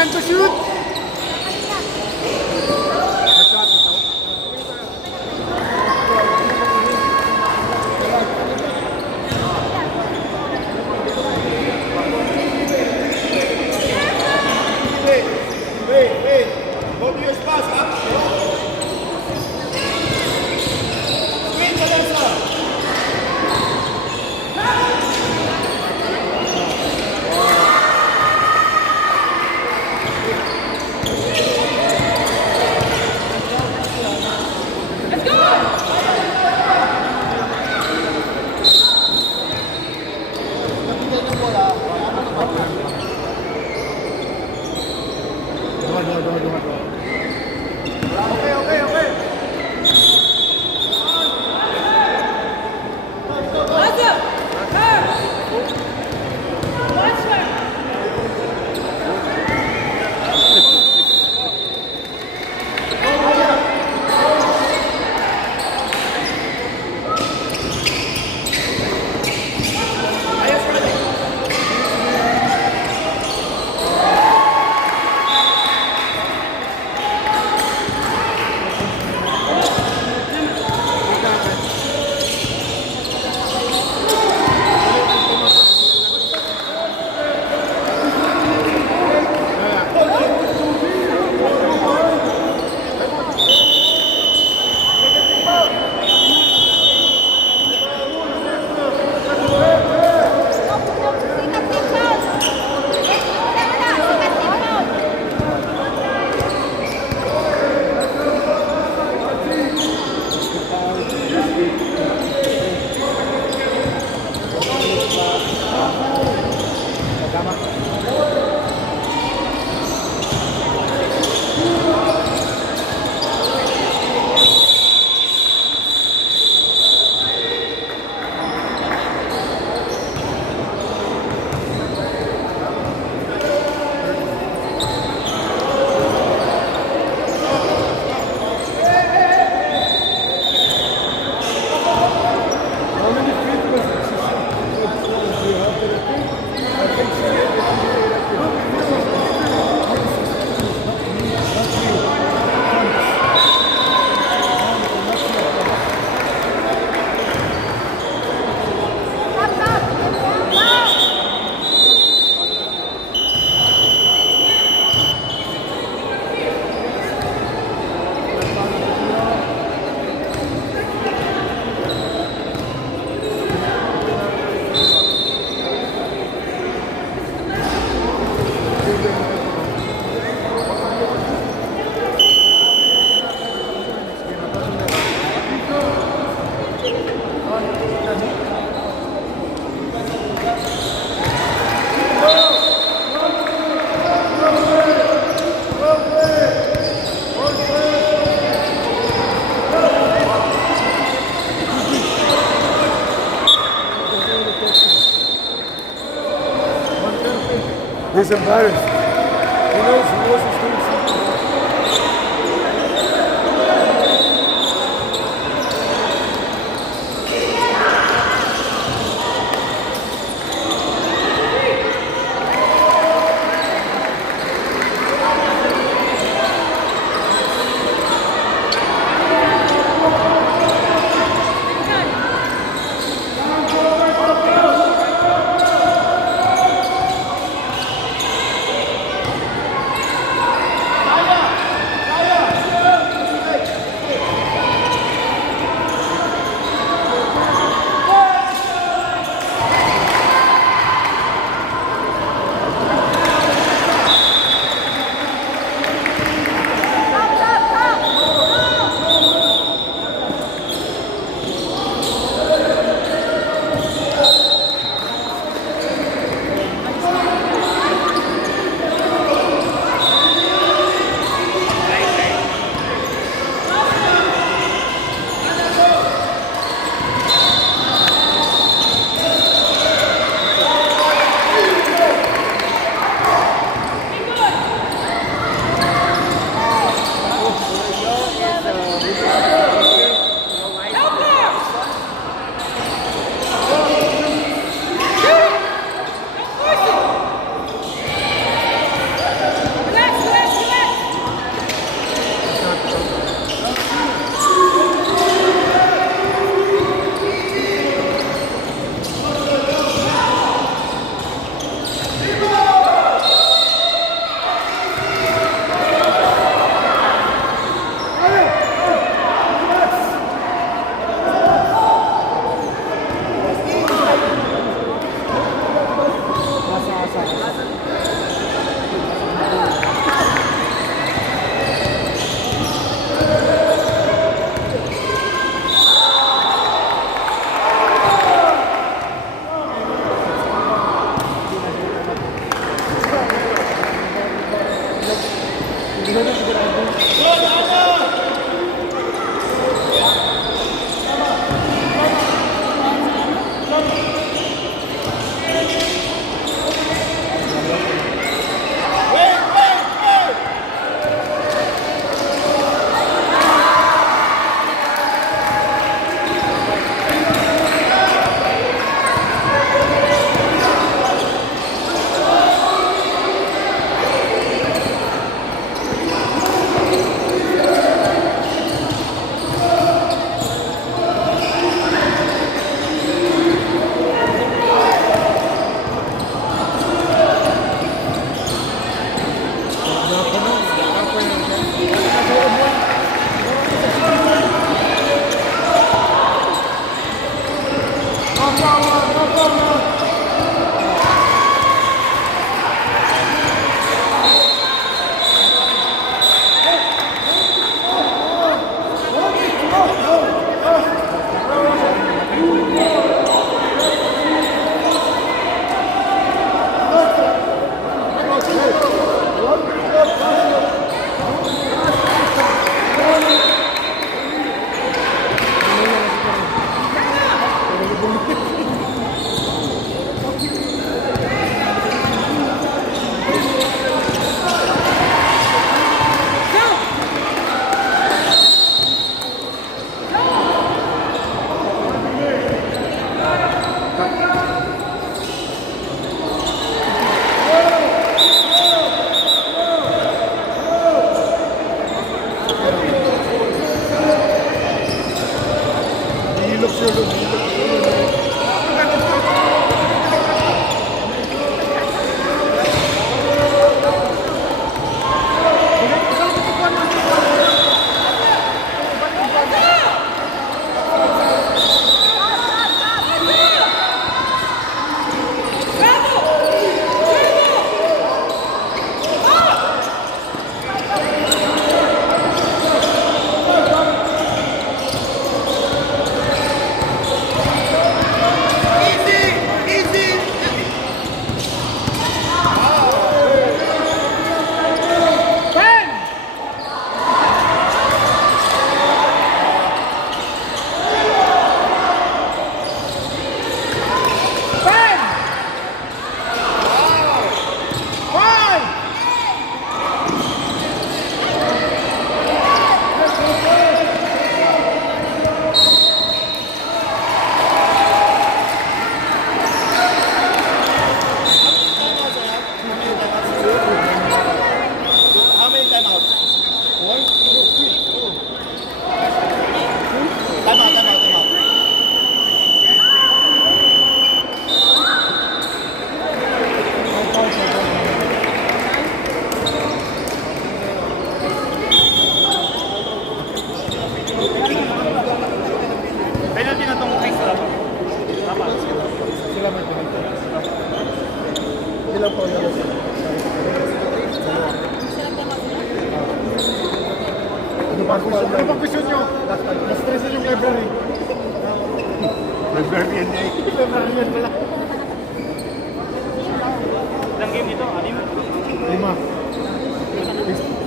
Time to shoot! Go to your spots, huh? Swing, Vanessa! He's embarrassed. He knows he's doing something. Ilang po yun? Ano pa question nyo? Na-stressin yung library. Librarian niya. Librarian pala. Ilang game nito? 5.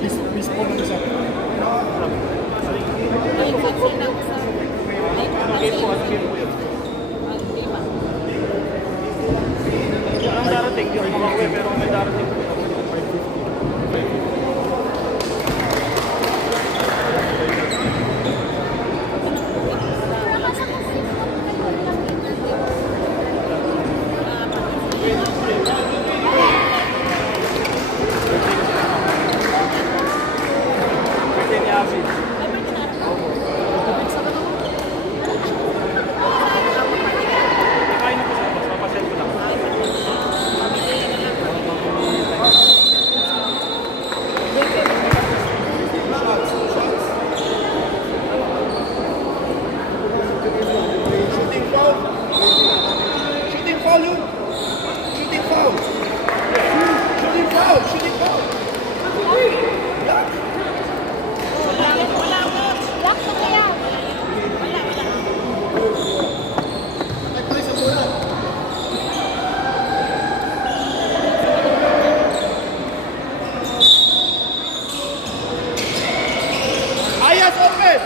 Miss po mo isa. Ang darating, yung mga uwi, pero may darating. Pwede niya asin. Kain na po sa labas, papasend ko lang. Shooting foul. Shooting foul yun. Shooting foul. Shooting foul. Shooting foul. Ayas open.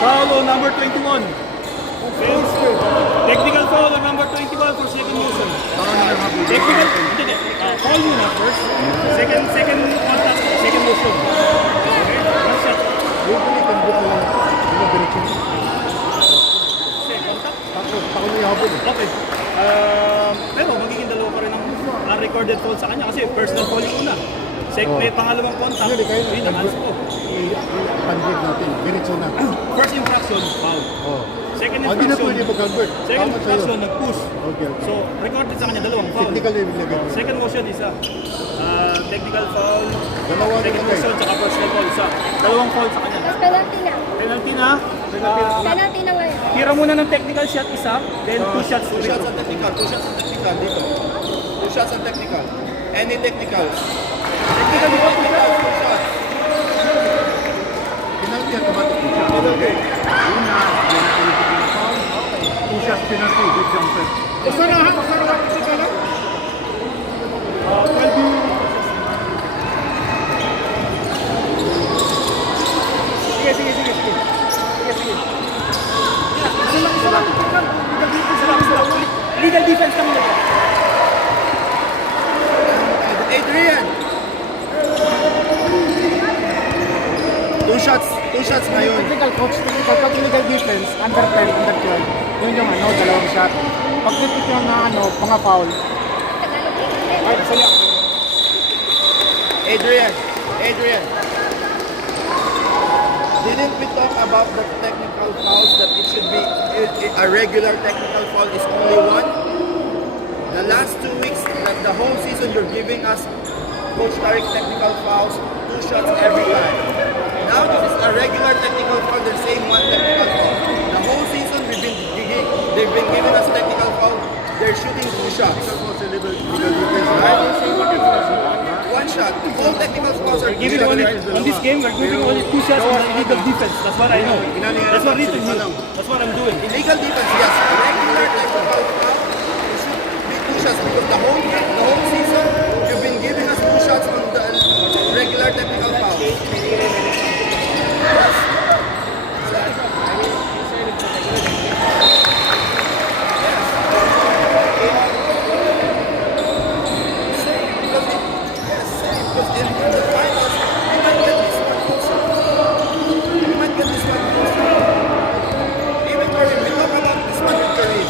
Foul on number 21. Technical foul on number 21 for second motion. Technical, hindi. Foul muna first. Second contact, second motion. Okay, one shot. Usually, tandot na lang. Ano, diretso. Second contact. Ako niya habol. Okay. Pero magiging dalawa pa rin ang unrecorded foul sa kanya kasi personal foul yung una. May pangalawang contact. Hindi, kaya Yun ang alas ko. i-convert natin. Diretso na. First infraction, foul. Oh. Second Hindi na infraction, pwede mag-convert. second Tama sa'yo. infraction, nag-push. Okay, okay. So, recorded sa kanya dalawang foul. Technical yung nilagay. Second motion isa. Technical foul. Dalawa na Second lang. motion tsaka personal foul isa. Dalawang foul sa kanya. Tapos penalty na. Penalty na. Penalty na ngayon. Tira muna ng technical shot isa, then two shots Two shots on technical. Two shots on technical dito. Two shots on technical. Any technicals. Technical, two shots. Penalty automatic. Okay. Una, two shots penalty. Good jumper. Basta na ha? Basta na ha? Sige lang. 12 minutes. Sige. Isa lang. Legal defense kami nito. Adrian. Two shots ngayon. Technical coach, pag illegal defense, under 10, under 12, yun yung dalawang shot. Pag titik yung pang-foul, ay, saya. Adrian. Didn't we talk about the technical fouls that it should be a regular technical foul is only one? The last 2 weeks, the whole season, you're giving us Coach Tarik technical fouls, 2 shots every time. Now this is a regular technical foul, they're saying one technical foul. The whole season, they've been giving us technical foul, they're shooting 2 shots. Right? 1 shot. All technical fouls are Giving only, on this game, we're giving only 2 shots on illegal defense. That's what I know. That's what written here. That's what I'm doing. illegal defense, yes. Regular technical foul, it should be 2 shots because the whole season, you've been giving us 2 shots on the regular technical fouls. Because in the finals, we might get this one also. We might get this one also. Even Kareem, we talk about this one with Kareem.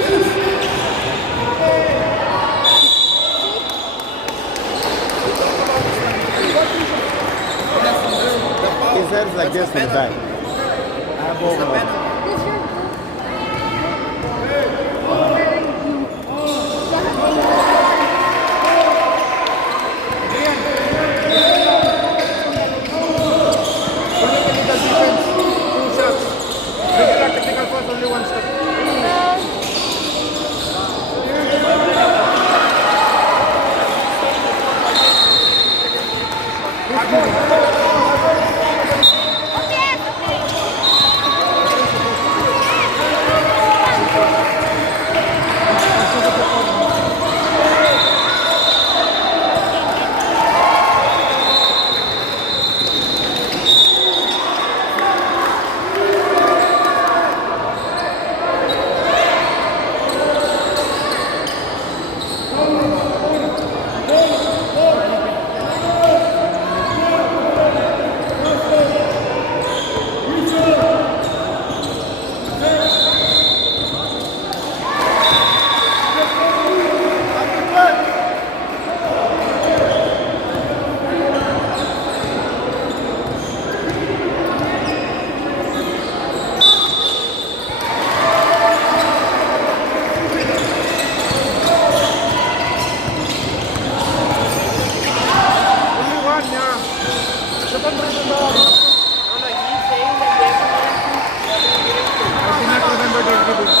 Yes. head is like this to the back. It's the penalty. Who's your Illegal defense, 2 shots. Regular technical fouls, only 1 step. Only 1, yeah. Second reason ba? I did not remember their giving.